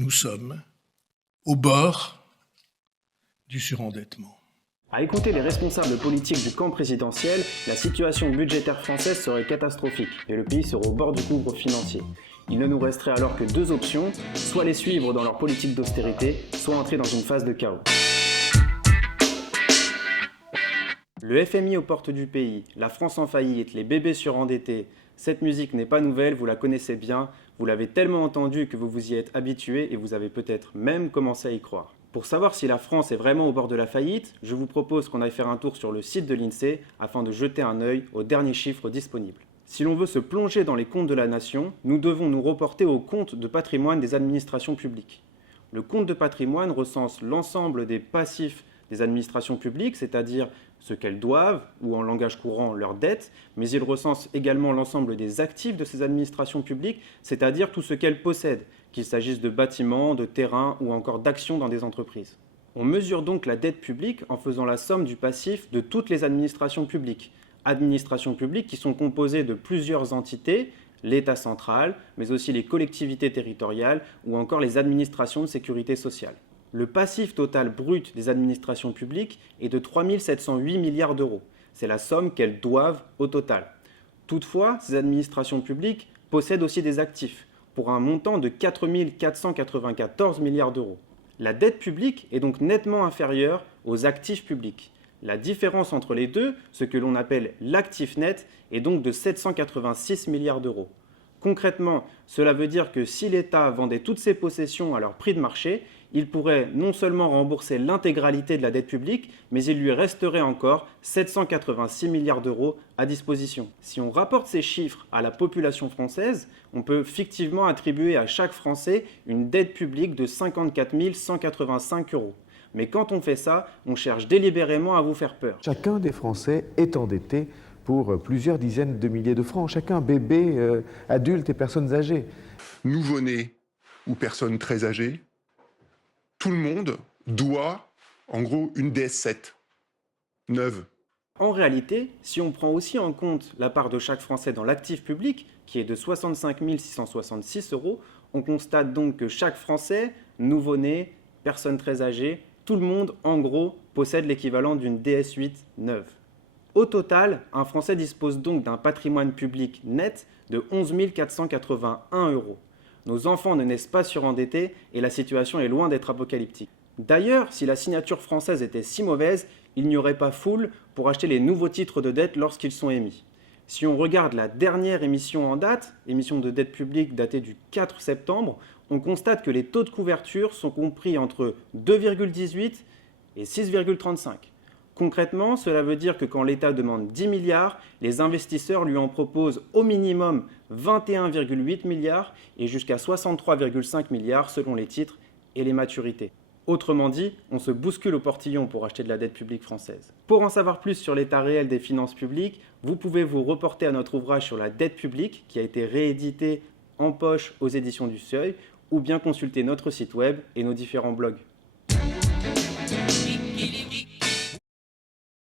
nous sommes au bord du surendettement. À écouter les responsables politiques du camp présidentiel, la situation budgétaire française serait catastrophique et le pays serait au bord du gouffre financier. Il ne nous resterait alors que deux options, soit les suivre dans leur politique d'austérité, soit entrer dans une phase de chaos. Le FMI aux portes du pays, la France en faillite, les bébés surendettés, cette musique n'est pas nouvelle, vous la connaissez bien, vous l'avez tellement entendue que vous vous y êtes habitué et vous avez peut-être même commencé à y croire. Pour savoir si la France est vraiment au bord de la faillite, je vous propose qu'on aille faire un tour sur le site de l'INSEE afin de jeter un œil aux derniers chiffres disponibles. Si l'on veut se plonger dans les comptes de la nation, nous devons nous reporter au compte de patrimoine des administrations publiques. Le compte de patrimoine recense l'ensemble des passifs des administrations publiques, c'est-à-dire ce qu'elles doivent, ou en langage courant leurs dettes, mais il recense également l'ensemble des actifs de ces administrations publiques, c'est-à-dire tout ce qu'elles possèdent, qu'il s'agisse de bâtiments, de terrains ou encore d'actions dans des entreprises. On mesure donc la dette publique en faisant la somme du passif de toutes les administrations publiques qui sont composées de plusieurs entités, l'État central, mais aussi les collectivités territoriales ou encore les administrations de sécurité sociale. Le passif total brut des administrations publiques est de 3 708 milliards d'euros. C'est la somme qu'elles doivent au total. Toutefois, ces administrations publiques possèdent aussi des actifs, pour un montant de 4 494 milliards d'euros. La dette publique est donc nettement inférieure aux actifs publics. La différence entre les deux, ce que l'on appelle l'actif net, est donc de 786 milliards d'euros. Concrètement, cela veut dire que si l'État vendait toutes ses possessions à leur prix de marché, il pourrait non seulement rembourser l'intégralité de la dette publique, mais il lui resterait encore 786 milliards d'euros à disposition. Si on rapporte ces chiffres à la population française, on peut fictivement attribuer à chaque Français une dette publique de 54 185 euros. Mais quand on fait ça, on cherche délibérément à vous faire peur. Chacun des Français est endetté pour plusieurs dizaines de milliers de francs. Chacun, bébé, adulte et personnes âgées. Nouveau-nés ou personnes très âgées, tout le monde doit, en gros, une DS7 neuve. En réalité, si on prend aussi en compte la part de chaque Français dans l'actif public, qui est de 65 666 euros, on constate donc que chaque Français, nouveau-né, personne très âgée, tout le monde, en gros, possède l'équivalent d'une DS8 neuve. Au total, un Français dispose donc d'un patrimoine public net de 11 481 euros. Nos enfants ne naissent pas surendettés et la situation est loin d'être apocalyptique. D'ailleurs, si la signature française était si mauvaise, il n'y aurait pas foule pour acheter les nouveaux titres de dette lorsqu'ils sont émis. Si on regarde la dernière émission en date, émission de dette publique datée du 4 septembre, on constate que les taux de couverture sont compris entre 2,18 et 6,35. Concrètement, cela veut dire que quand l'État demande 10 milliards, les investisseurs lui en proposent au minimum 21,8 milliards et jusqu'à 63,5 milliards selon les titres et les maturités. Autrement dit, on se bouscule au portillon pour acheter de la dette publique française. Pour en savoir plus sur l'état réel des finances publiques, vous pouvez vous reporter à notre ouvrage sur la dette publique qui a été réédité en poche aux éditions du Seuil ou bien consulter notre site web et nos différents blogs.